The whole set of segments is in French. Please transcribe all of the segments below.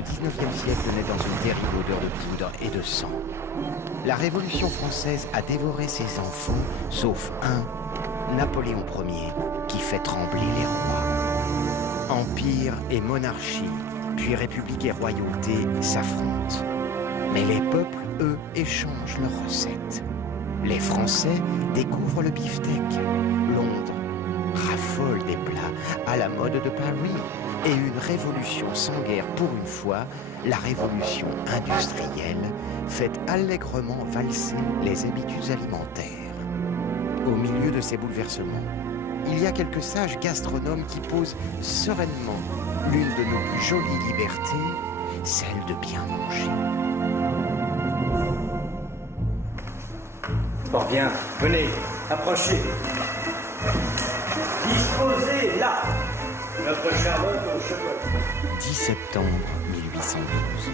Le 19e siècle naît dans une terrible odeur de poudre et de sang. La Révolution française a dévoré ses enfants, sauf un, Napoléon Ier, qui fait trembler les rois. Empire et monarchie, puis république et royauté s'affrontent. Mais les peuples, eux, échangent leurs recettes. Les Français découvrent le beefsteak. Londres raffole des plats à la mode de Paris. Et une révolution sans guerre pour une fois, la révolution industrielle, fait allègrement valser les habitudes alimentaires. Au milieu de ces bouleversements, il y a quelques sages gastronomes qui posent sereinement l'une de nos plus jolies libertés, celle de bien manger. Fort bien, venez, approchez. Disposez là. Notre Charlotte au chocolat. 10 septembre 1812.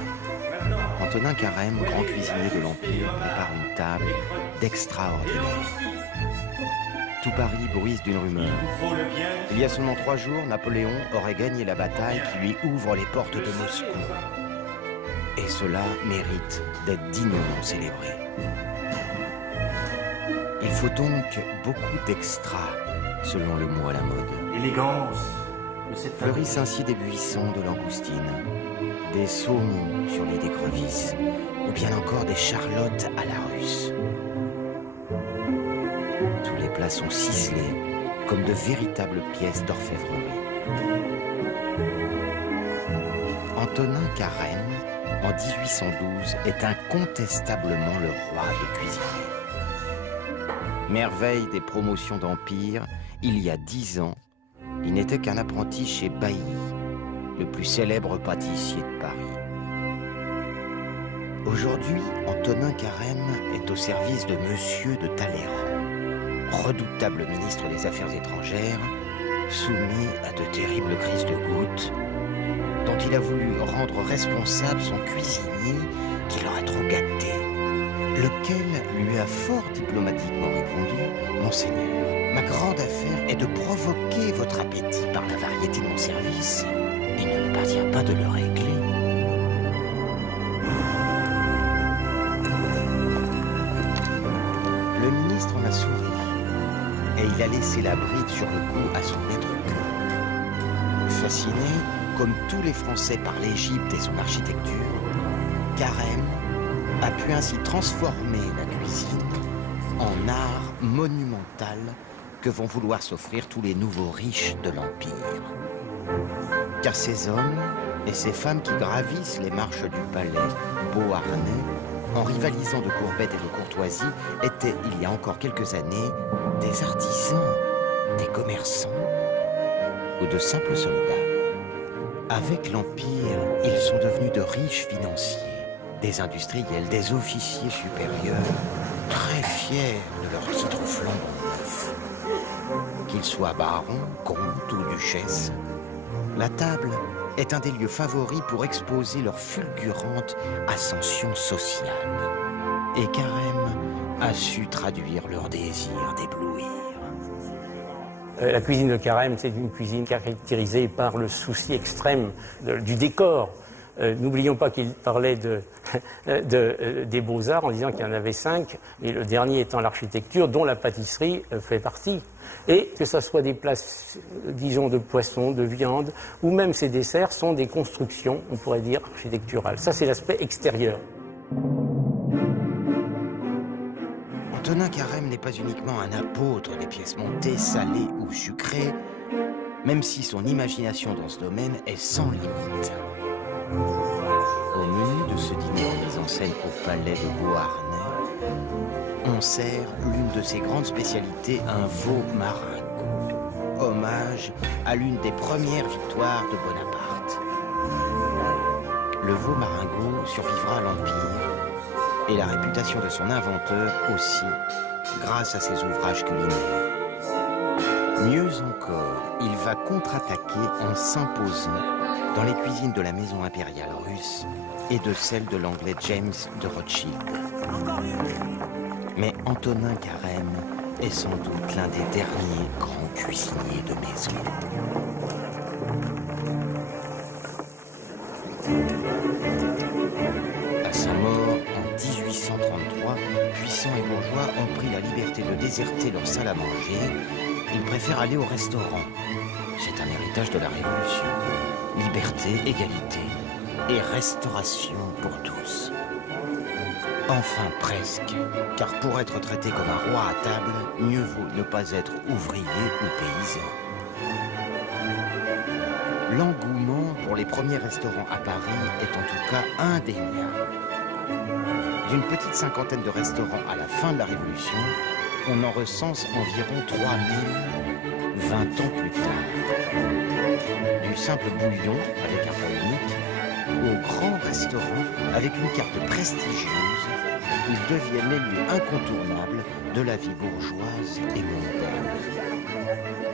Antonin Carême, grand cuisinier de l'Empire, prépare une table d'extraordinaire. Tout Paris bruise d'une rumeur. Il y a seulement 3 jours, Napoléon aurait gagné la bataille qui lui ouvre les portes de Moscou. Et cela mérite d'être dignement célébré. Il faut donc beaucoup d'extras, selon le mot à la mode. Élégance. Fleurissent ainsi des buissons de langoustine, des saumons sur les d'écrevisses, ou bien encore des charlottes à la russe. Tous les plats sont ciselés comme de véritables pièces d'orfèvrerie. Antonin Carême, en 1812, est incontestablement le roi des cuisiniers. Merveille des promotions d'Empire, il y a 10 ans, il n'était qu'un apprenti chez Bailly, le plus célèbre pâtissier de Paris. Aujourd'hui, Antonin Carême est au service de Monsieur de Talleyrand, redoutable ministre des Affaires étrangères, soumis à de terribles crises de goutte, dont il a voulu rendre responsable son cuisinier qui l'aurait trop gâté, lequel lui a fort diplomatiquement répondu « Monseigneur, ma grande affaire est de provoquer votre appétit par la variété de mon service. Il ne m'appartient pas de le régler. » Le ministre en a souri et il a laissé la bride sur le cou à son maître-queux. Fasciné, comme tous les Français, par l'Égypte et son architecture, Carême a pu ainsi transformer la cuisine en art monumental que vont vouloir s'offrir tous les nouveaux riches de l'Empire. Car ces hommes et ces femmes qui gravissent les marches du palais Beauharnais, en rivalisant de courbettes et de courtoisie, étaient, il y a encore quelques années, des artisans, des commerçants ou de simples soldats. Avec l'Empire, ils sont devenus de riches financiers, des industriels, des officiers supérieurs, très fiers de leur titre flambant neuf. Qu'ils soient barons, comtes ou duchesses, la table est un des lieux favoris pour exposer leur fulgurante ascension sociale. Et Carême a su traduire leur désir d'éblouir. La cuisine de Carême, c'est une cuisine caractérisée par le souci extrême du décor. N'oublions pas qu'il parlait des beaux-arts en disant qu'il y en avait 5, et le dernier étant l'architecture, dont la pâtisserie fait partie. Et que ce soit des plats, disons, de poisson, de viande, ou même ces desserts sont des constructions, on pourrait dire, architecturales. Ça, c'est l'aspect extérieur. Antonin Carême n'est pas uniquement un apôtre des pièces montées, salées ou sucrées, même si son imagination dans ce domaine est sans limite. Au menu de ce dîner en mise en scène au palais de Beauharnais, on sert l'une de ses grandes spécialités, un veau maringot, hommage à l'une des premières victoires de Bonaparte. Le veau maringot survivra à l'Empire et la réputation de son inventeur aussi, grâce à ses ouvrages culinaires. Mieux encore, il va contre-attaquer en s'imposant dans les cuisines de la maison impériale russe et de celle de l'anglais James de Rothschild. Mais Antonin Carême est sans doute l'un des derniers grands cuisiniers de maison. bourgeois ont pris la liberté de déserter leur salle à manger. Ils préfèrent aller au restaurant. C'est un héritage de la Révolution. Liberté, égalité et restauration pour tous. Enfin presque, car pour être traité comme un roi à table, mieux vaut ne pas être ouvrier ou paysan. L'engouement pour les premiers restaurants à Paris est en tout cas indéniable. D'une petite cinquantaine de restaurants à la fin de la Révolution, on en recense environ 3000, 20 ans plus tard. Du simple bouillon avec un plat unique au grand restaurant avec une carte prestigieuse, ils deviennent les lieux incontournables de la vie bourgeoise et mondaine.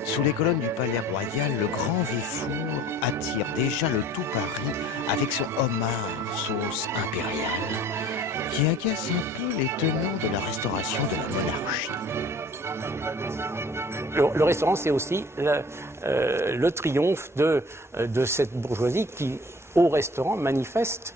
Sous les colonnes du Palais Royal, le grand Véfour attire déjà le tout Paris avec son homard sauce impériale, qui agace un peu les tenants de la restauration de la monarchie. Le restaurant, c'est aussi le triomphe de cette bourgeoisie qui, au restaurant, manifeste,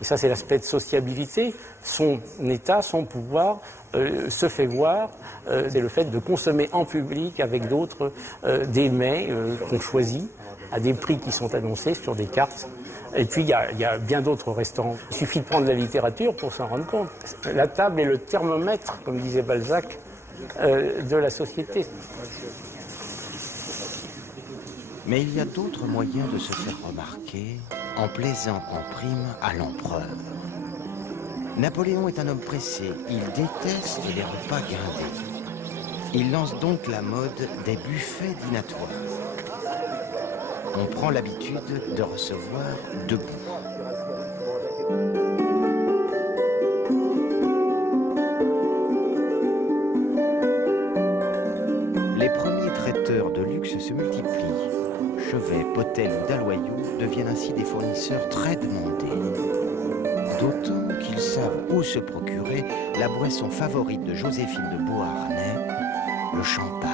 et ça c'est l'aspect de sociabilité, son état, son pouvoir se fait voir. C'est le fait de consommer en public avec d'autres des mets qu'on choisit à des prix qui sont annoncés sur des cartes. Et puis, il y a bien d'autres restaurants. Il suffit de prendre la littérature pour s'en rendre compte. La table est le thermomètre, comme disait Balzac, de la société. Mais il y a d'autres moyens de se faire remarquer en plaisant en prime à l'empereur. Napoléon est un homme pressé. Il déteste les repas guindés. Il lance donc la mode des buffets dînatoires. On prend l'habitude de recevoir debout. Les premiers traiteurs de luxe se multiplient. Chevet, Potel ou Dalloyau deviennent ainsi des fournisseurs très demandés. D'autant qu'ils savent où se procurer la boisson favorite de Joséphine de Beauharnais, le champagne.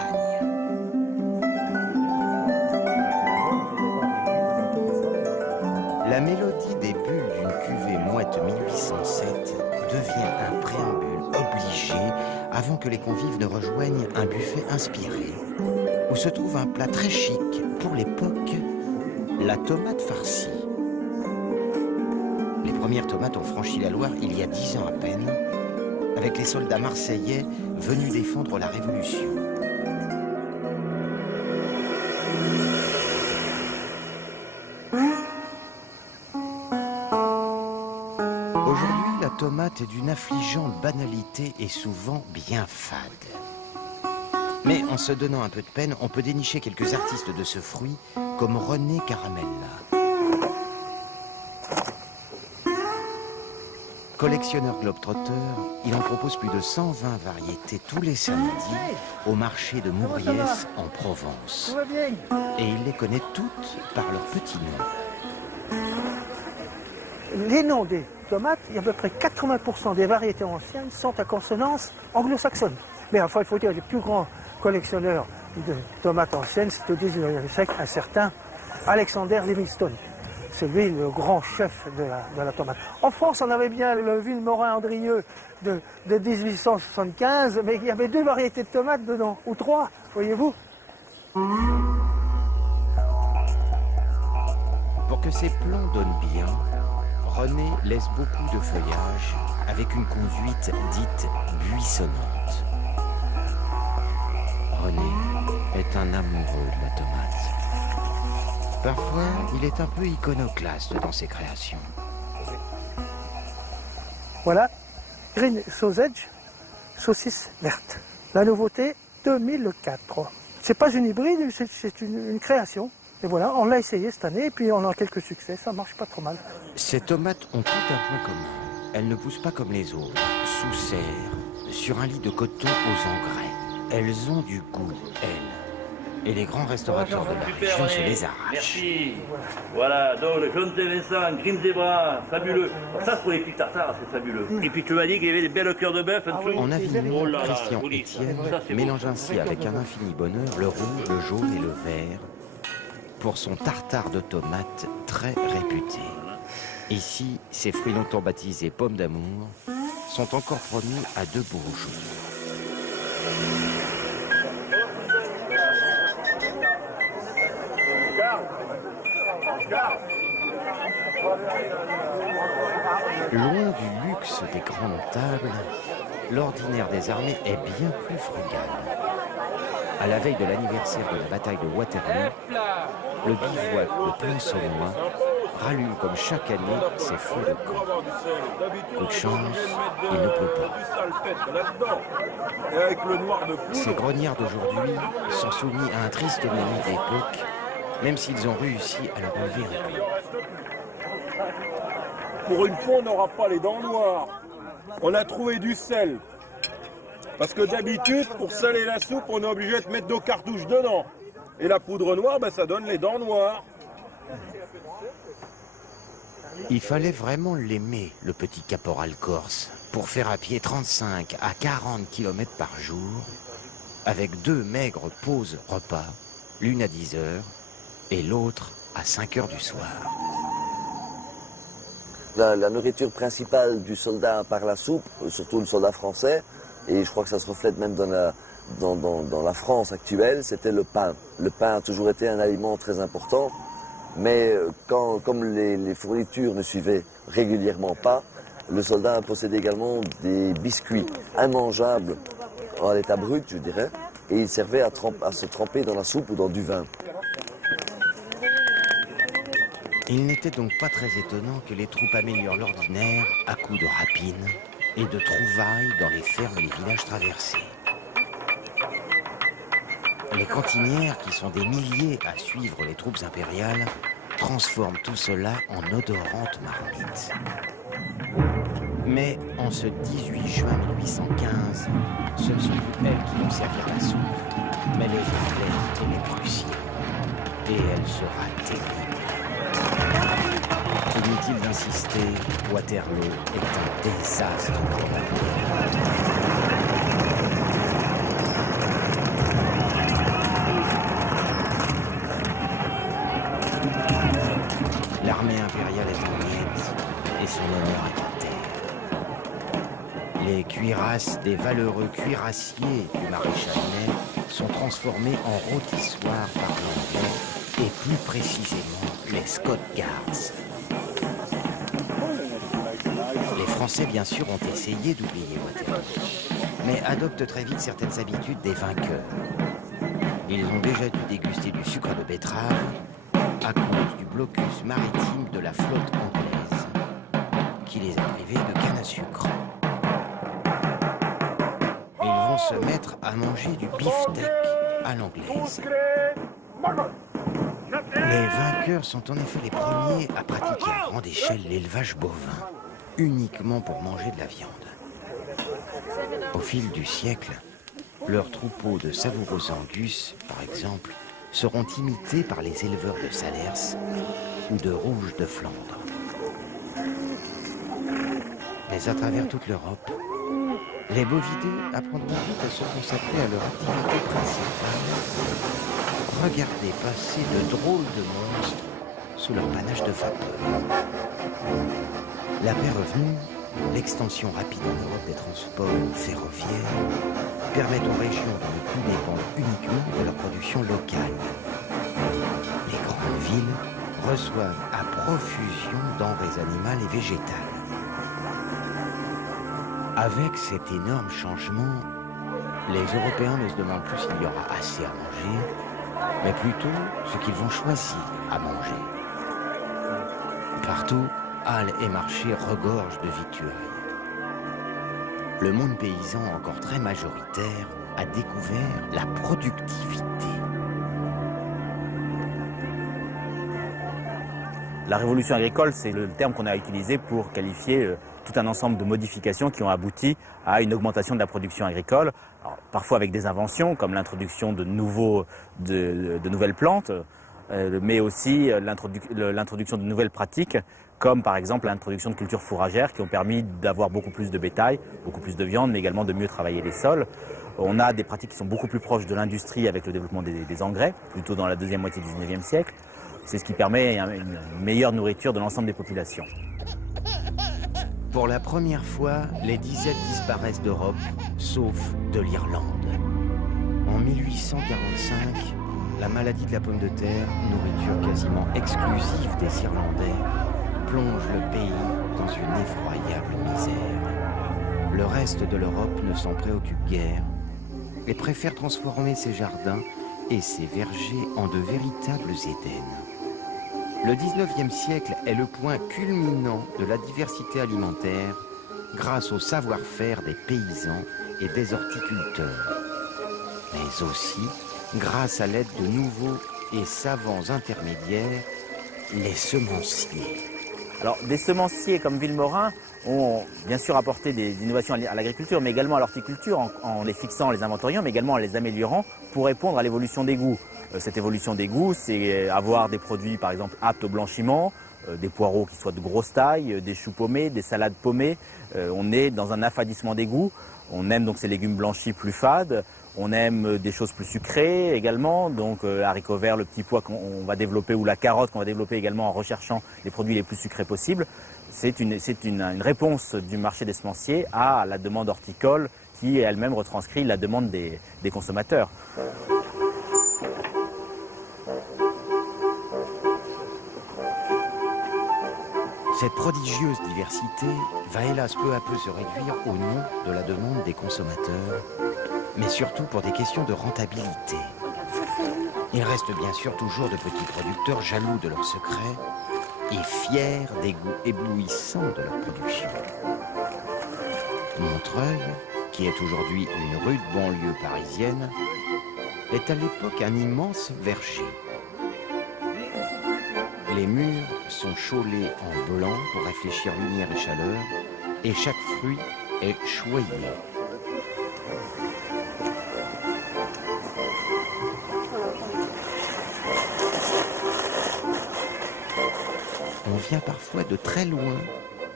La mélodie des bulles d'une cuvée mouette 1807 devient un préambule obligé avant que les convives ne rejoignent un buffet inspiré, où se trouve un plat très chic pour l'époque, la tomate farcie. Les premières tomates ont franchi la Loire il y a 10 ans à peine, avec les soldats marseillais venus défendre la Révolution. Aujourd'hui, la tomate est d'une affligeante banalité et souvent bien fade. Mais en se donnant un peu de peine, on peut dénicher quelques artistes de ce fruit, comme René Caramella. Collectionneur globe-trotteur, il en propose plus de 120 variétés tous les samedis au marché de Mouriès en Provence. Et il les connaît toutes par leurs petits noms. Les noms des tomates, il y a à peu près 80% des variétés anciennes sont à consonance anglo-saxonne. Mais enfin, il faut dire, les plus grands collectionneurs de tomates anciennes, c'est au 19e siècle, un certain Alexander Livingstone. C'est lui le grand chef de la tomate. En France, on avait bien le Villemorin-Andrieux de 1875, mais il y avait 2 variétés de tomates dedans, ou 3, voyez-vous. Pour que ces plants donnent bien, René laisse beaucoup de feuillage avec une conduite dite buissonnante. René est un amoureux de la tomate. Parfois, il est un peu iconoclaste dans ses créations. Voilà, Green Sausage, saucisse verte. La nouveauté 2004. C'est pas une hybride, c'est une création. Et voilà, on l'a essayé cette année, et puis on a quelques succès, ça marche pas trop mal. Ces tomates ont tout un point commun. Elles ne poussent pas comme les autres, sous serre, sur un lit de coton aux engrais. Elles ont du goût, elles. Et les grands restaurateurs de la région se les arrachent. Merci. Voilà, donc le Comte Vincent, Crime Zébra, fabuleux. Alors ça, pour les petits tartares, c'est fabuleux. Et puis tu m'as dit qu'il y avait des belles cœurs de bœuf en dessous. En Avignon, Oh là là, Christian joli. Étienne Ça, c'est mélange beau. ainsi avec un infini bonheur le rouge, le jaune et le vert pour son tartare de tomates très réputé. Ici, ces fruits longtemps baptisés pommes d'amour sont encore promis à 2 bourgeois. Loin du luxe des grandes tables, l'ordinaire des armées est bien plus frugal. À la veille de l'anniversaire de la bataille de Waterloo, le bivouac de Plancenoit rallume comme chaque année ses feux de camp. Coup de chance, il ne pleut pas. Ces grognards d'aujourd'hui sont soumis à un triste menu d'époque, même s'ils ont réussi à le relever un peu. Pour une fois, on n'aura pas les dents noires. On a trouvé du sel. Parce que d'habitude, pour saler la soupe, on est obligé de mettre 2 cartouches dedans. Et la poudre noire, ben, ça donne les dents noires. Il fallait vraiment l'aimer, le petit caporal corse, pour faire à pied 35 à 40 km par jour, avec 2 maigres pauses repas, l'une à 10 heures et l'autre à 5 heures du soir. La nourriture principale du soldat par la soupe, surtout le soldat français, et je crois que ça se reflète même dans la France actuelle, c'était le pain. Le pain a toujours été un aliment très important, mais comme les fournitures ne suivaient régulièrement pas, le soldat possédait également des biscuits immangeables en l'état brut, je dirais, et il servait à se tremper dans la soupe ou dans du vin. Il n'était donc pas très étonnant que les troupes améliorent l'ordinaire à coups de rapines et de trouvailles dans les fermes et les villages traversés. Les cantinières, qui sont des milliers à suivre les troupes impériales, transforment tout cela en odorantes marmites. Mais en ce 18 juin 1815, ce ne sont plus elles qui vont servir la soupe, mais les Anglais et les Prussiens. Et elle sera terrible. Inutile d'insister, Waterloo est un désastre pour la L'armée impériale est en miettes et son honneur est à terre. Les cuirasses des valeureux cuirassiers du maréchal Ney sont transformés en rôtissoirs par l'anglais et plus précisément les Scott Guards. Les Français, bien sûr, ont essayé d'oublier Waterloo, mais adoptent très vite certaines habitudes des vainqueurs. Ils ont déjà dû déguster du sucre de betterave à cause du blocus maritime de la flotte anglaise, qui les a privés de canne à sucre. Ils vont se mettre à manger du beefsteak à l'anglaise. Les vainqueurs sont en effet les premiers à pratiquer à grande échelle l'élevage bovin, uniquement pour manger de la viande. Au fil du siècle, leurs troupeaux de savoureux Angus, par exemple, seront imités par les éleveurs de Salers ou de rouges de Flandre. Mais à travers toute l'Europe, les bovidés apprendront vite à se consacrer à leur activité principale, regarder passer de drôles de monstres sous leur panache de vapeur. La paix revenue, l'extension rapide en Europe des transports ferroviaires permet aux régions de ne plus dépendre uniquement de leur production locale. Les grandes villes reçoivent à profusion denrées animales et végétales. Avec cet énorme changement, les Européens ne se demandent plus s'il y aura assez à manger, mais plutôt ce qu'ils vont choisir à manger. Partout, halles et marchés regorgent de victuailles. Le monde paysan, encore très majoritaire, a découvert la productivité. La révolution agricole, c'est le terme qu'on a utilisé pour qualifier tout un ensemble de modifications qui ont abouti à une augmentation de la production agricole, alors, parfois avec des inventions comme l'introduction de nouvelles plantes, mais aussi l'introduction de nouvelles pratiques, comme par exemple l'introduction de cultures fourragères qui ont permis d'avoir beaucoup plus de bétail, beaucoup plus de viande, mais également de mieux travailler les sols. On a des pratiques qui sont beaucoup plus proches de l'industrie avec le développement des engrais, plutôt dans la deuxième moitié du XIXe siècle. C'est ce qui permet une meilleure nourriture de l'ensemble des populations. Pour la première fois, les disettes disparaissent d'Europe sauf de l'Irlande. En 1845, la maladie de la pomme de terre, nourriture quasiment exclusive des Irlandais, plonge le pays dans une effroyable misère. Le reste de l'Europe ne s'en préoccupe guère et préfère transformer ses jardins et ses vergers en de véritables Édens. Le 19e siècle est le point culminant de la diversité alimentaire grâce au savoir-faire des paysans et des horticulteurs, mais aussi grâce à l'aide de nouveaux et savants intermédiaires, les semenciers. Alors, des semenciers comme Vilmorin ont bien sûr apporté des innovations à l'agriculture, mais également à l'horticulture, en les fixant, en les inventoriant, mais également en les améliorant pour répondre à l'évolution des goûts. Cette évolution des goûts, c'est avoir des produits, par exemple, aptes au blanchiment, des poireaux qui soient de grosse taille, des choux paumés, des salades paumées. On est dans un affadissement des goûts. On aime donc ces légumes blanchis plus fades. On aime des choses plus sucrées également, donc l'haricot vert, le petit pois qu'on va développer ou la carotte qu'on va développer également en recherchant les produits les plus sucrés possibles. C'est une réponse du marché des semenciers à la demande horticole qui elle-même retranscrit la demande des consommateurs. Cette prodigieuse diversité va hélas peu à peu se réduire au nom de la demande des consommateurs, mais surtout pour des questions de rentabilité. Il reste bien sûr toujours de petits producteurs jaloux de leurs secrets et fiers des goûts éblouissants de leur production. Montreuil, qui est aujourd'hui une rude banlieue parisienne, est à l'époque un immense verger. Les murs sont chaulés en blanc pour réfléchir lumière et chaleur, et chaque fruit est choyé. On vient parfois de très loin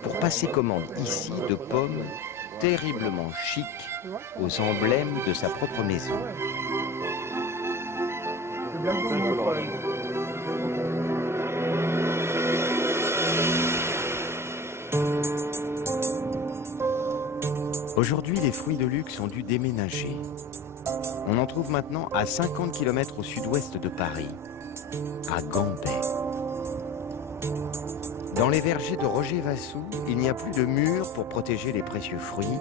pour passer commande ici de pommes terriblement chic aux emblèmes de sa propre maison. Aujourd'hui, les fruits de luxe ont dû déménager. On en trouve maintenant à 50 km au sud-ouest de Paris, à Gambais. Dans les vergers de Roger Vassou, il n'y a plus de murs pour protéger les précieux fruits,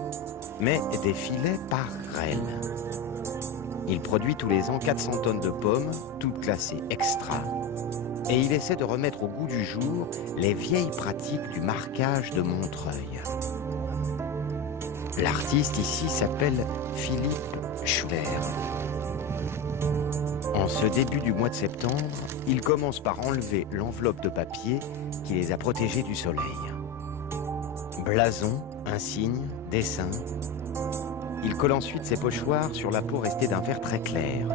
mais des filets par graines. Il produit tous les ans 400 tonnes de pommes, toutes classées extra, et il essaie de remettre au goût du jour les vieilles pratiques du marquage de Montreuil. L'artiste ici s'appelle Philippe Schwer. En ce début du mois de septembre, il commence par enlever l'enveloppe de papier qui les a protégés du soleil. Blason, insigne, dessin. Il colle ensuite ses pochoirs sur la peau restée d'un vert très clair.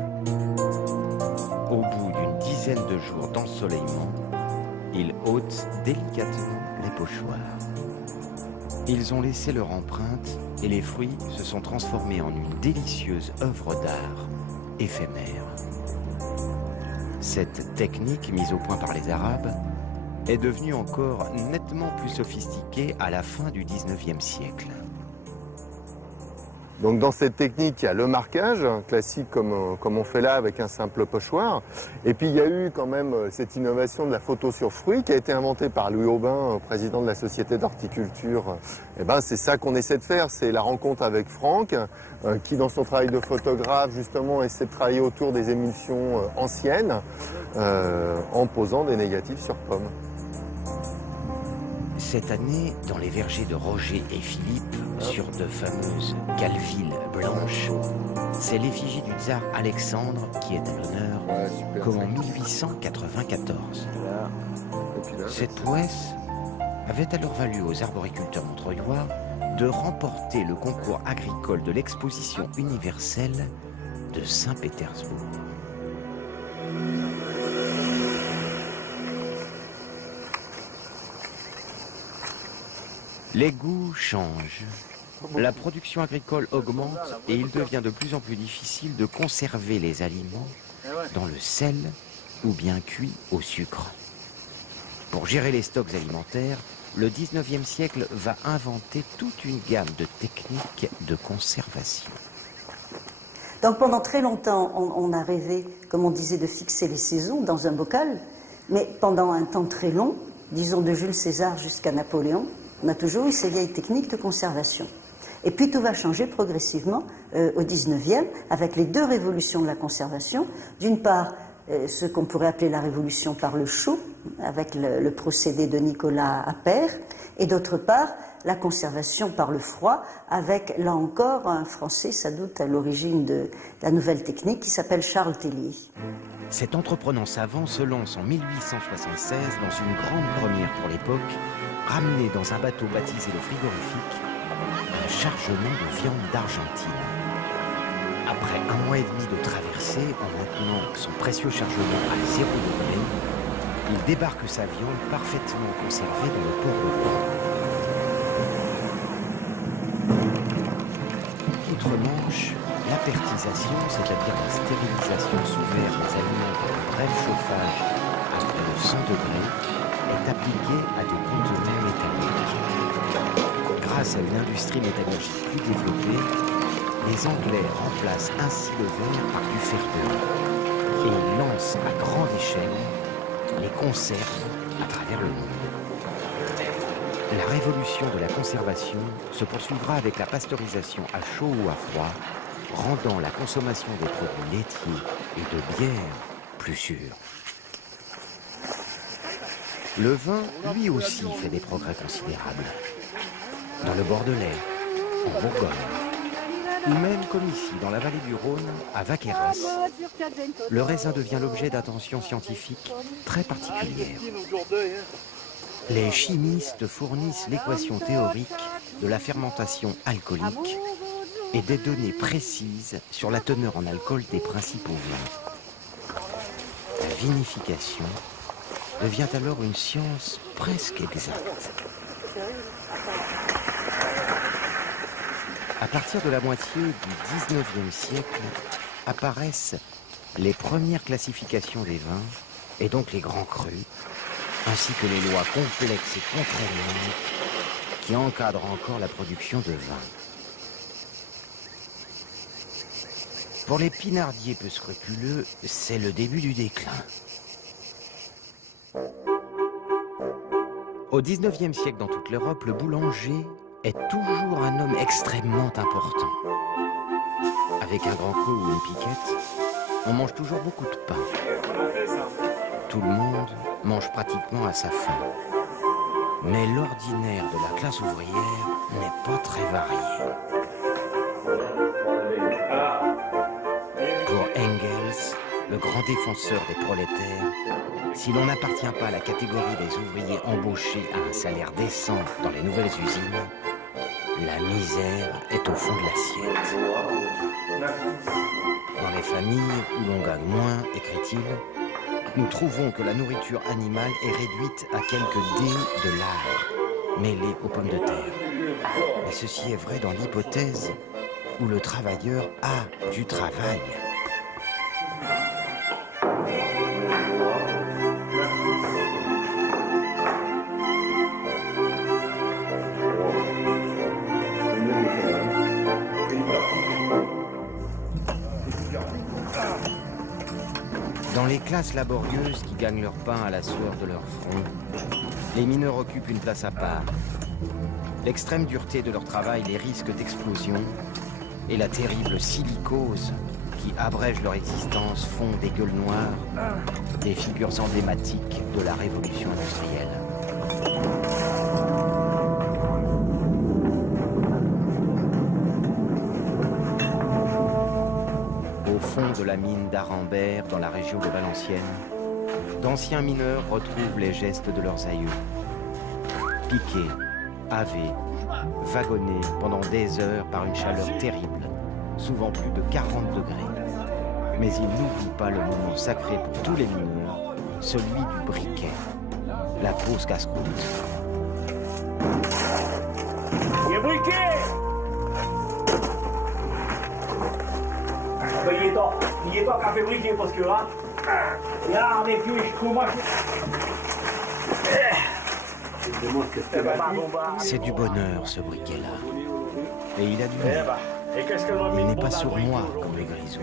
Au bout d'une dizaine de jours d'ensoleillement, il ôte délicatement les pochoirs. Ils ont laissé leur empreinte et les fruits se sont transformés en une délicieuse œuvre d'art éphémère. Cette technique, mise au point par les Arabes, est devenue encore nettement plus sophistiquée à la fin du 19e siècle. Donc dans cette technique, il y a le marquage, classique comme on fait là avec un simple pochoir. Et puis il y a eu quand même cette innovation de la photo sur fruits qui a été inventée par Louis Aubin, président de la Société d'horticulture. Et ben c'est ça qu'on essaie de faire, c'est la rencontre avec Franck, qui dans son travail de photographe justement essaie de travailler autour des émulsions anciennes, en posant des négatifs sur pommes. Cette année, dans les vergers de Roger et Philippe, sur de fameuses calvilles blanches, c'est l'effigie du tsar Alexandre qui est à l'honneur, comme en 1894. Cette prouesse avait alors valu aux arboriculteurs montreuillois de remporter le concours agricole de l'exposition universelle de Saint-Pétersbourg. Les goûts changent. La production agricole augmente et il devient de plus en plus difficile de conserver les aliments dans le sel ou bien cuits au sucre. Pour gérer les stocks alimentaires, le 19e siècle va inventer toute une gamme de techniques de conservation. Donc pendant très longtemps, on a rêvé, comme on disait, de fixer les saisons dans un bocal, mais pendant un temps très long, disons de Jules César jusqu'à Napoléon, on a toujours eu ces vieilles techniques de conservation. Et puis tout va changer progressivement au 19e, avec les deux révolutions de la conservation. D'une part, ce qu'on pourrait appeler la révolution par le chaud, avec le procédé de Nicolas Appert, et d'autre part, la conservation par le froid, avec, là encore, un Français, sans doute à l'origine de la nouvelle technique, qui s'appelle Charles Tellier. Cet entreprenant savant se lance en 1876 dans une grande première pour l'époque, ramené dans un bateau baptisé le Frigorifique, un chargement de viande d'Argentine. Après 1 mois et demi de traversée, en maintenant son précieux chargement à 0 degré, il débarque sa viande parfaitement conservée dans le port de Bordeaux. Outre-Manche, l'apertisation, c'est-à-dire la stérilisation sous verre des aliments par un bref chauffage à plus de 100 degrés, est appliquée à des contenants métalliques. Grâce à une industrie métallurgique plus développée, les Anglais remplacent ainsi le verre par du fer blanc et ils lancent à grande échelle les conserves à travers le monde. La révolution de la conservation se poursuivra avec la pasteurisation à chaud ou à froid, rendant la consommation des produits laitiers et de bière plus sûre. Le vin, lui aussi, fait des progrès considérables. Dans le Bordelais, en Bourgogne, ou même comme ici, dans la vallée du Rhône, à Vaqueras, le raisin devient l'objet d'attentions scientifiques très particulières. Les chimistes fournissent l'équation théorique de la fermentation alcoolique et des données précises sur la teneur en alcool des principaux vins. La vinification devient alors une science presque exacte. À partir de la moitié du 19e siècle, apparaissent les premières classifications des vins, et donc les grands crus, ainsi que les lois complexes et contraignantes qui encadrent encore la production de vin. Pour les pinardiers peu scrupuleux, c'est le début du déclin. Au 19e siècle, dans toute l'Europe, le boulanger est toujours un homme extrêmement important. Avec un grand creux ou une piquette, on mange toujours beaucoup de pain. Tout le monde mange pratiquement à sa faim. Mais l'ordinaire de la classe ouvrière n'est pas très varié. Pour Engels, le grand défenseur des prolétaires, si l'on n'appartient pas à la catégorie des ouvriers embauchés à un salaire décent dans les nouvelles usines, la misère est au fond de l'assiette. Dans les familles où l'on gagne moins, écrit-il, nous trouvons que la nourriture animale est réduite à quelques dés de lard, mêlés aux pommes de terre. Et ceci est vrai dans l'hypothèse où le travailleur a du travail. Dans les classes laborieuses qui gagnent leur pain à la sueur de leur front, les mineurs occupent une place à part. L'extrême dureté de leur travail les risque d'explosion et la terrible silicose qui abrège leur existence font des gueules noires, des figures emblématiques de la révolution industrielle. Au fond de la mine d'Arambert, dans la région de Valenciennes, d'anciens mineurs retrouvent les gestes de leurs aïeux. Piquer, haver, wagonner pendant des heures par une chaleur terrible, souvent plus de 40 degrés. Mais ils n'oublient pas le moment sacré pour tous les mineurs, celui du briquet, la pause casse-croûte. Le briquet! Il est pas qu'à fabriquer parce que là, on est plus, je trouve moi. C'est du bonheur, ce briquet-là. Et il a du Eh nez. ben, et qu'est-ce qu'elle va Il mettre n'est pour pas la sournois brique, comme les grisous.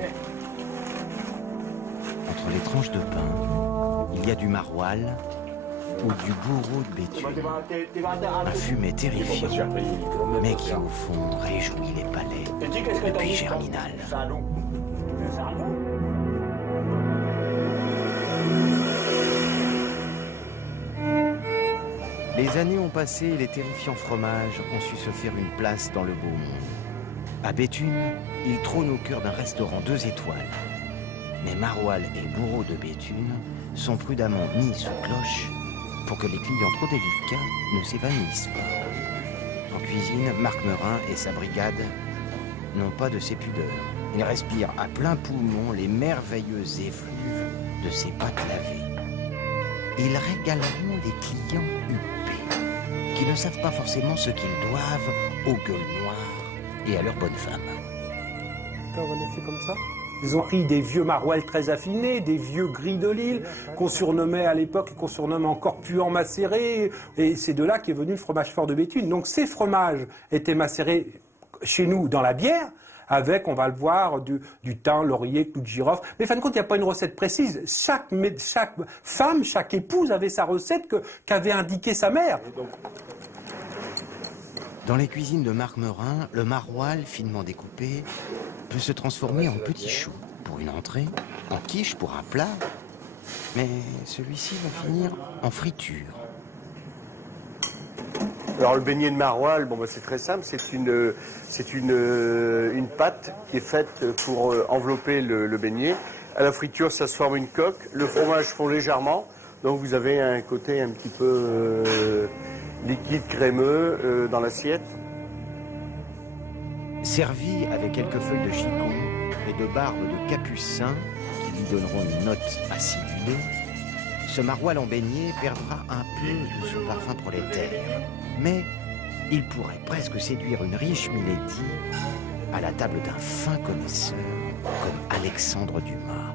Entre les tranches de pain, il y a du maroilles ou du bourreau de bétume. Un fumet terrifiant, mais qui au fond réjouit les palais depuis Germinal. Les années ont passé et les terrifiants fromages ont su se faire une place dans le beau monde. À Béthune, il trône au cœur d'un restaurant 2 étoiles. Mais maroilles et bourreaux de Béthune sont prudemment mis sous cloche pour que les clients trop délicats ne s'évanouissent pas. En cuisine, Marc Meurin et sa brigade n'ont pas de ces pudeurs. Ils respirent à plein poumon les merveilleuses effluves de ces pâtes lavées. Ils régaleront les clients huppés, qui ne savent pas forcément ce qu'ils doivent aux gueules noires et à leurs bonnes femmes. On va laisser comme ça. Ils ont pris des vieux maroilles très affinés, des vieux gris de Lille, qu'on surnommait à l'époque et qu'on surnomme encore puants macérés. Et c'est de là qu'est venu le fromage fort de Béthune. Donc ces fromages étaient macérés chez nous dans la bière, avec, on va le voir, du thym, laurier, clou de girofle. Mais fin de compte, il n'y a pas une recette précise. Chaque femme, chaque épouse avait sa recette qu'avait indiquée sa mère. Dans les cuisines de Marc Meurin, le maroilles finement découpé peut se transformer en petit chou pour une entrée, en quiche pour un plat, mais celui-ci va finir en friture. Alors le beignet de maroilles, bon, c'est très simple, c'est une pâte qui est faite pour envelopper le beignet. À la friture, ça se forme une coque, le fromage fond légèrement, donc vous avez un côté un petit peu liquide, crémeux dans l'assiette. Servi avec quelques feuilles de chicon et de barbe de capucin qui lui donneront une note acidulée, ce maroilles en beignet perdra un peu de son parfum prolétaire. Mais il pourrait presque séduire une riche milady à la table d'un fin connaisseur comme Alexandre Dumas.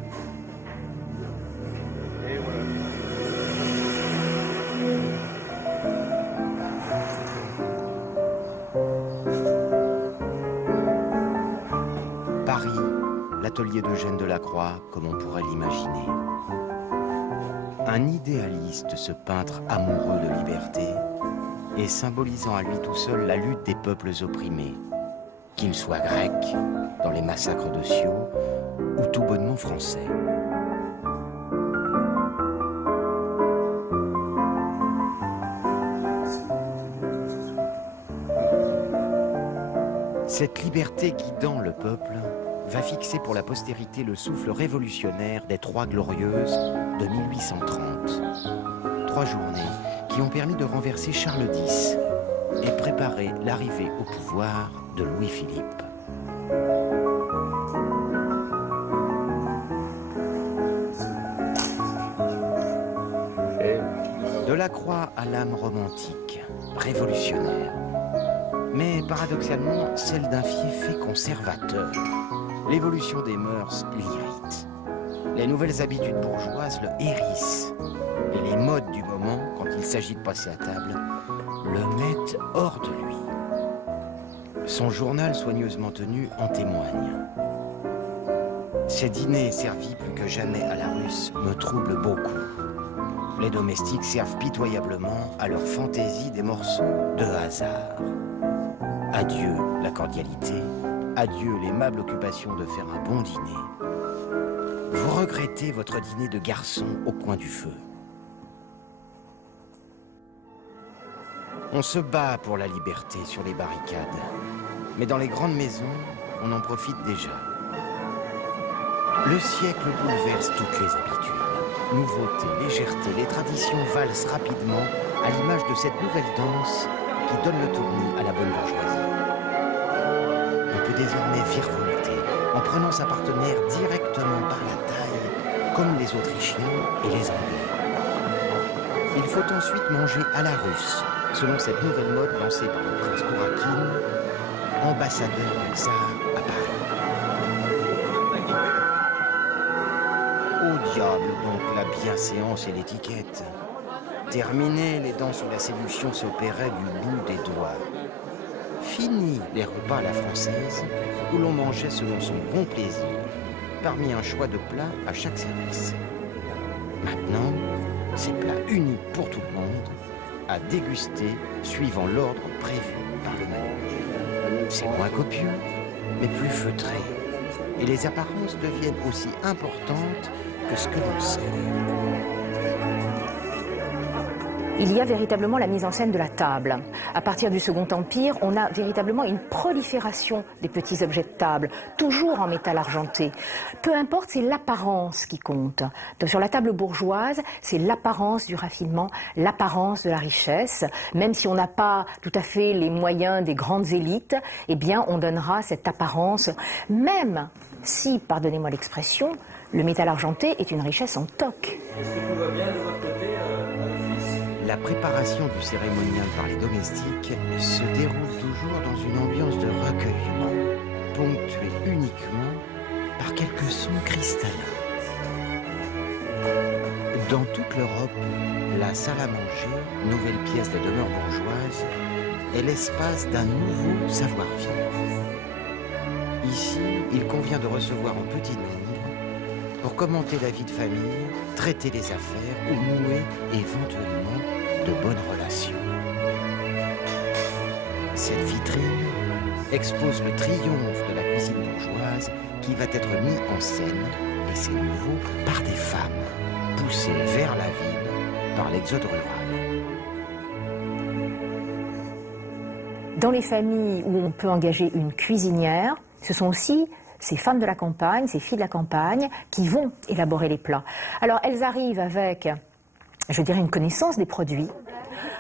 Paris, l'atelier d'Eugène Delacroix, comme on pourrait l'imaginer. Un idéaliste, ce peintre amoureux de liberté, et symbolisant à lui tout seul la lutte des peuples opprimés, qu'ils soient grecs, dans les massacres de Scio, ou tout bonnement français. Cette liberté guidant le peuple va fixer pour la postérité le souffle révolutionnaire des Trois Glorieuses de 1830. 3 journées qui ont permis de renverser Charles X et préparer l'arrivée au pouvoir de Louis-Philippe. Delacroix a l'âme romantique, révolutionnaire, mais paradoxalement celle d'un fiefé conservateur. L'évolution des mœurs l'irrite. Les nouvelles habitudes bourgeoises le hérissent. Et les modes du moment, quand il s'agit de passer à table, le mettent hors de lui. Son journal soigneusement tenu en témoigne. Ces dîners servis plus que jamais à la Russe me troublent beaucoup. Les domestiques servent pitoyablement à leur fantaisie des morceaux de hasard. Adieu la cordialité, adieu l'aimable occupation de faire un bon dîner. Vous regrettez votre dîner de garçon au coin du feu. On se bat pour la liberté sur les barricades, mais dans les grandes maisons, on en profite déjà. Le siècle bouleverse toutes les habitudes. Nouveauté, légèreté, les traditions valsent rapidement à l'image de cette nouvelle danse qui donne le tournis à la bonne bourgeoisie. On peut désormais virevolter en prenant sa partenaire directement par la taille, comme les Autrichiens et les Anglais. Il faut ensuite manger à la russe, selon cette nouvelle mode lancée par le prince Kourakine, ambassadeur du tsar à Paris. Au diable donc la bienséance et l'étiquette. Terminé, les dents sous la séduction s'opéraient du bout des doigts. Fini les repas à la française, où l'on mangeait selon son bon plaisir, parmi un choix de plats à chaque service. Maintenant, c'est plat unique pour tout le monde, à déguster suivant l'ordre prévu par le menu. C'est moins copieux, mais plus feutré. Et les apparences deviennent aussi importantes que ce que l'on sert. Il y a véritablement la mise en scène de la table. À partir du Second Empire, on a véritablement une prolifération des petits objets de table, toujours en métal argenté. Peu importe, c'est l'apparence qui compte. Donc, sur la table bourgeoise, c'est l'apparence du raffinement, l'apparence de la richesse. Même si on n'a pas tout à fait les moyens des grandes élites, eh bien, on donnera cette apparence, même si, pardonnez-moi l'expression, le métal argenté est une richesse en toc. Est-ce que tout va bien de votre côté, La préparation du cérémonial par les domestiques se déroule toujours dans une ambiance de recueillement, ponctuée uniquement par quelques sons cristallins. Dans toute l'Europe, la salle à manger, nouvelle pièce des demeures bourgeoises, est l'espace d'un nouveau savoir-vivre. Ici, il convient de recevoir en petit nombre pour commenter la vie de famille, traiter les affaires ou nouer éventuellement de bonnes relations. Cette vitrine expose le triomphe de la cuisine bourgeoise qui va être mis en scène, et c'est nouveau, par des femmes, poussées vers la ville par l'exode rural. Dans les familles où on peut engager une cuisinière, ce sont aussi ces femmes de la campagne, ces filles de la campagne, qui vont élaborer les plats. Alors elles arrivent avec, je dirais, une connaissance des produits,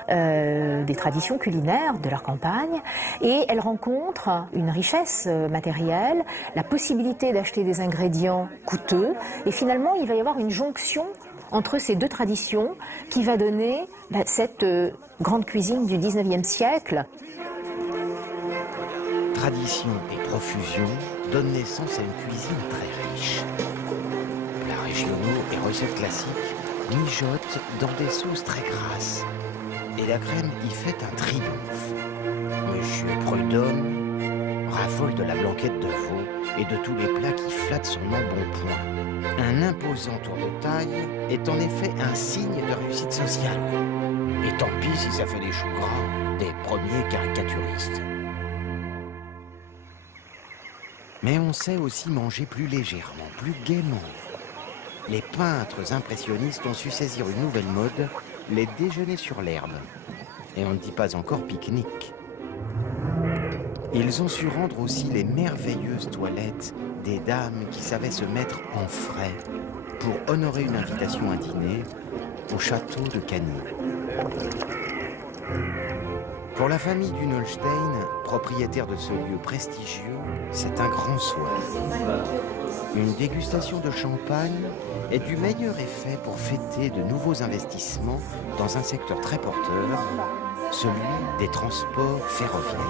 des traditions culinaires de leur campagne, et elles rencontrent une richesse matérielle, la possibilité d'acheter des ingrédients coûteux, et finalement il va y avoir une jonction entre ces deux traditions qui va donner cette grande cuisine du 19e siècle. Tradition et profusion donnent naissance à une cuisine très riche. Plats régionaux et recettes classiques mijotent dans des sauces très grasses. Et la crème y fait un triomphe. Monsieur Prud'homme raffole de la blanquette de veau et de tous les plats qui flattent son embonpoint. Un imposant tour de taille est en effet un signe de réussite sociale. Et tant pis si ça fait des choux gras, des premiers caricaturistes. Mais on sait aussi manger plus légèrement, plus gaiement. Les peintres impressionnistes ont su saisir une nouvelle mode, les déjeuners sur l'herbe. Et on ne dit pas encore pique-nique. Ils ont su rendre aussi les merveilleuses toilettes des dames qui savaient se mettre en frais pour honorer une invitation à dîner au château de Cagny. Pour la famille d'Unolstein, propriétaire de ce lieu prestigieux, c'est un grand soir. Une dégustation de champagne est du meilleur effet pour fêter de nouveaux investissements dans un secteur très porteur, celui des transports ferroviaires.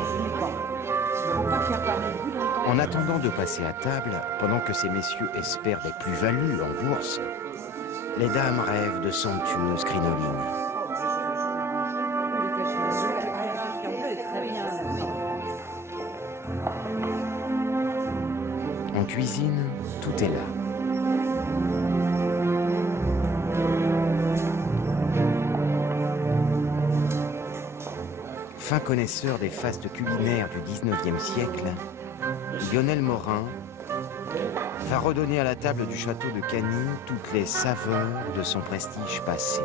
En attendant de passer à table, pendant que ces messieurs espèrent des plus-values en bourse, les dames rêvent de somptueuses crinolines. En cuisine, tout est là. Fin connaisseur des fastes culinaires du 19e siècle, Lionel Morin va redonner à la table du château de Cagny toutes les saveurs de son prestige passé.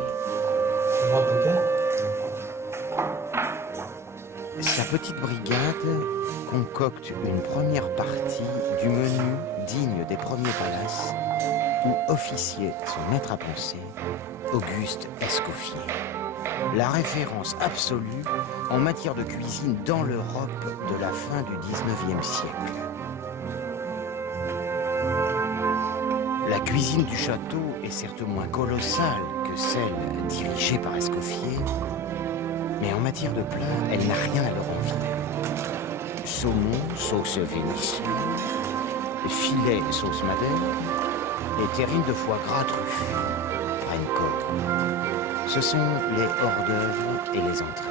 Sa petite brigade concocte une première partie du menu digne des premiers palaces où officiait son maître à penser, Auguste Escoffier. La référence absolue en matière de cuisine dans l'Europe de la fin du 19e siècle. La cuisine du château est certes moins colossale que celle dirigée par Escoffier, mais en matière de plat, elle n'a rien à leur envier. Saumon, sauce vénitienne, filet, sauce madère, et terrine de foie gras truffé, Rencourt. Ce sont les hors-d'œuvre et les entrées.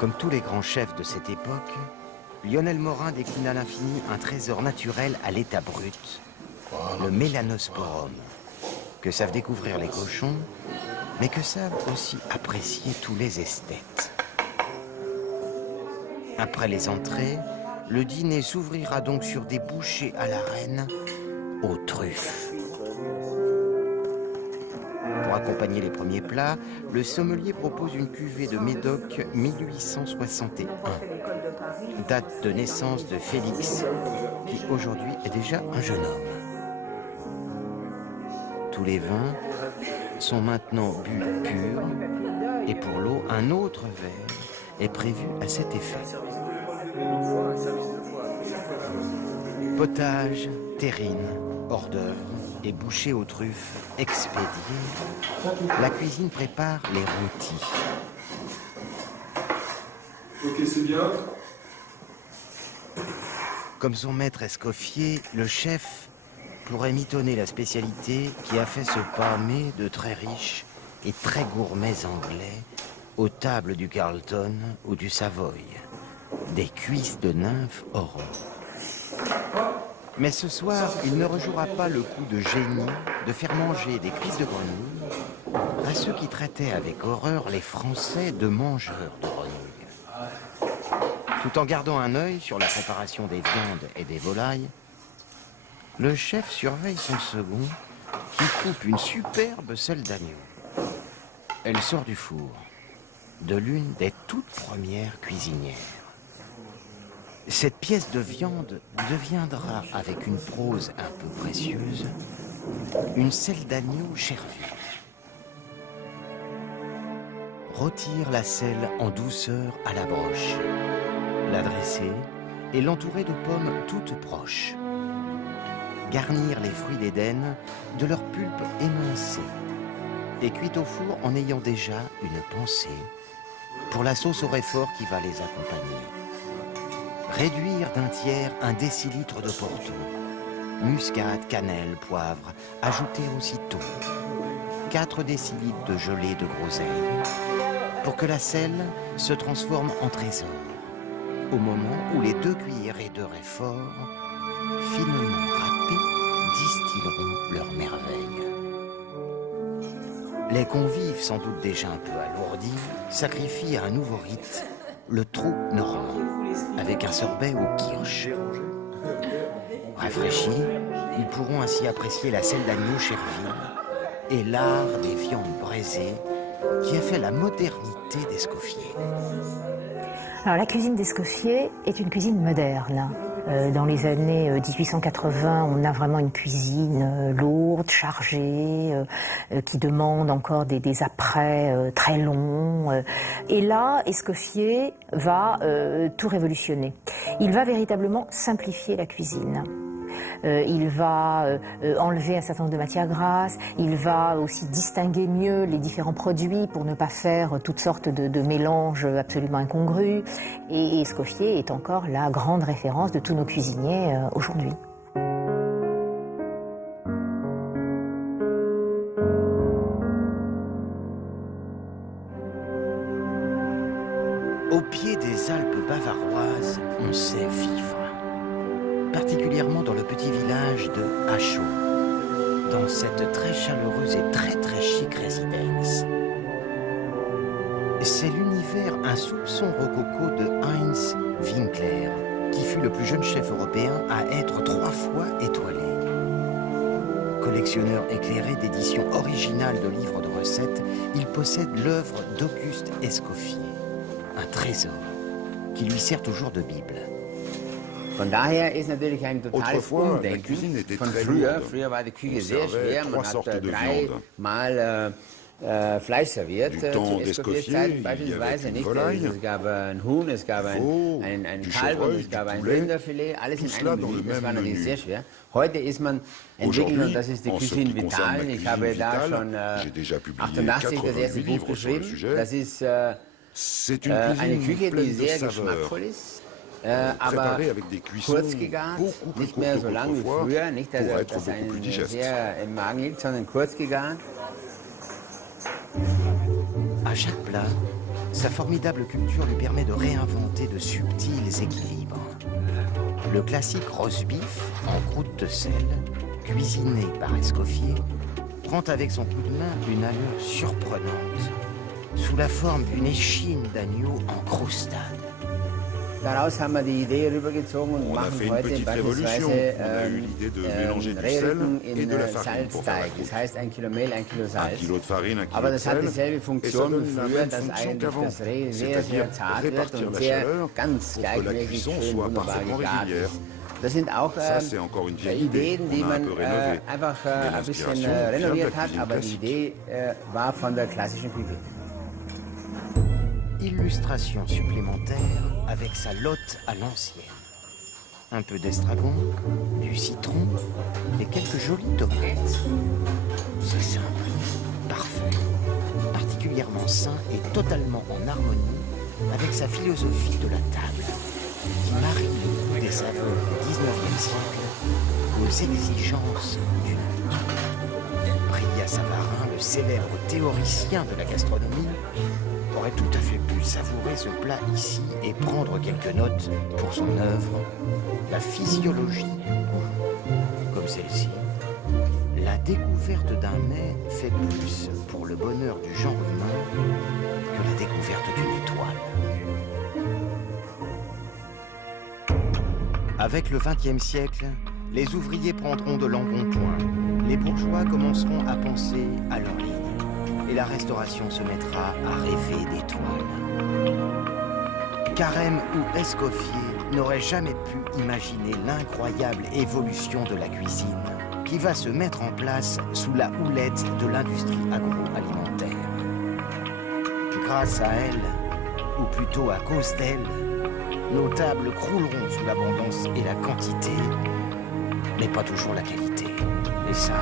Comme tous les grands chefs de cette époque, Lionel Morin décline à l'infini un trésor naturel à l'état brut, le mélanosporum, que savent découvrir les cochons, mais que savent aussi apprécier tous les esthètes. Après les entrées, le dîner s'ouvrira donc sur des bouchées à la reine aux truffes. Pour accompagner les premiers plats, le sommelier propose une cuvée de Médoc 1861, date de naissance de Félix, qui aujourd'hui est déjà un jeune homme. Tous les vins sont maintenant bu purs, et pour l'eau, un autre verre est prévu à cet effet. Potage, terrine, hors d'œuvre et bouchées aux truffes expédiées, la cuisine prépare les rôtis. Ok, c'est bien. Comme son maître Escoffier, le chef pourrait mitonner la spécialité qui a fait ce pâmé de très riches et très gourmets anglais aux tables du Carlton ou du Savoy. Des cuisses de nymphes aurore. Mais ce soir, il ne rejouera pas le coup de génie de faire manger des cuisses de grenouille à ceux qui traitaient avec horreur les Français de mangeurs de grenouilles. Tout en gardant un œil sur la préparation des viandes et des volailles, le chef surveille son second qui coupe une superbe selle d'agneau. Elle sort du four, de l'une des toutes premières cuisinières. Cette pièce de viande deviendra, avec une prose un peu précieuse, une selle d'agneau chervue. Rôtir la selle en douceur à la broche, la dresser et l'entourer de pommes toutes proches. Garnir les fruits d'Éden de leur pulpe émincée et cuite au four en ayant déjà une pensée pour la sauce au réfort qui va les accompagner. Réduire d'un tiers un décilitre de Porto. Muscade, cannelle, poivre, ajouter aussitôt 4 décilitres de gelée de groseille pour que la selle se transforme en trésor au moment où les 2 cuillerées de réfort finement râpées distilleront leur merveille. Les convives, sans doute déjà un peu alourdis, sacrifient à un nouveau rite le trou normand, avec un sorbet au kirsch. Rafraîchis, ils pourront ainsi apprécier la selle d'agneau chervie et l'art des viandes braisées qui a fait la modernité d'Escoffier. Alors la cuisine d'Escoffier est une cuisine moderne. Dans les années 1880, on a vraiment une cuisine lourde, chargée, qui demande encore des apprêts très longs. Et là, Escoffier va tout révolutionner. Il va véritablement simplifier la cuisine. Il va enlever un certain nombre de matières grasses, il va aussi distinguer mieux les différents produits pour ne pas faire toutes sortes de mélanges absolument incongrus. Et Escoffier est encore la grande référence de tous nos cuisiniers aujourd'hui. Au pied des Alpes bavaroises, on sait vivre. Particulièrement dans le petit village de Hachau, dans cette très chaleureuse et très chic résidence. C'est l'univers un soupçon rococo de Heinz Winkler, qui fut le plus jeune chef européen à être 3 fois étoilé. Collectionneur éclairé d'éditions originales de livres de recettes, il possède l'œuvre d'Auguste Escoffier, un trésor qui lui sert toujours de Bible. Autrefois, la cuisine était très lourde. On servait 3 sortes de viande. Du temps d'Escoffier, il y avait une volaille, veau, du chevreuil, du poulet, tout cela dans le même menu. Aujourd'hui, en ce qui concerne la cuisine vitale, j'ai déjà publié 88 livres sur le sujet. C'est une cuisine pleine de saveurs, préparé avec des cuissons beaucoup plus courtes qu'autrefois pour être beaucoup plus digeste. À chaque plat, sa formidable culture lui permet de réinventer de subtils équilibres. Le classique roast beef en croûte de sel, cuisiné par Escoffier, prend avec son coup de main une allure surprenante, sous la forme d'une échine d'agneau en croustade. On a fait une petite révolution. On a eu l'idée de mélanger du sel et de la farine pour faire la croûte. 1 kilo de farine, 1 kilo de sel, et ça donne la même fonction qu'avant, c'est-à-dire répartir la chaleur pour que la cuisson soit parfaitement régulière. Ça, c'est encore une vieille idée qu'on a un peu rénovée. Mais l'inspiration vient de la cuisine classique. Illustration supplémentaire avec sa lotte à l'ancienne. Un peu d'estragon, du citron et quelques jolies tomates. C'est simple, parfait, particulièrement sain et totalement en harmonie avec sa philosophie de la table, qui marie le goût des saveurs du XIXe siècle aux exigences du monde. Brillat Savarin, le célèbre théoricien de la gastronomie, aurait tout à fait pu savourer ce plat ici et prendre quelques notes pour son œuvre, La physiologie du goût. Comme celle-ci, la découverte d'un mets fait plus pour le bonheur du genre humain que la découverte d'une étoile. Avec le XXe siècle, les ouvriers prendront de l'embonpoint, les bourgeois commenceront à penser à leur ligne. Et la restauration se mettra à rêver d'étoiles. Carême ou Escoffier n'auraient jamais pu imaginer l'incroyable évolution de la cuisine qui va se mettre en place sous la houlette de l'industrie agroalimentaire. Grâce à elle, ou plutôt à cause d'elle, nos tables crouleront sous l'abondance et la quantité, mais pas toujours la qualité. Et ça,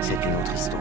c'est une autre histoire.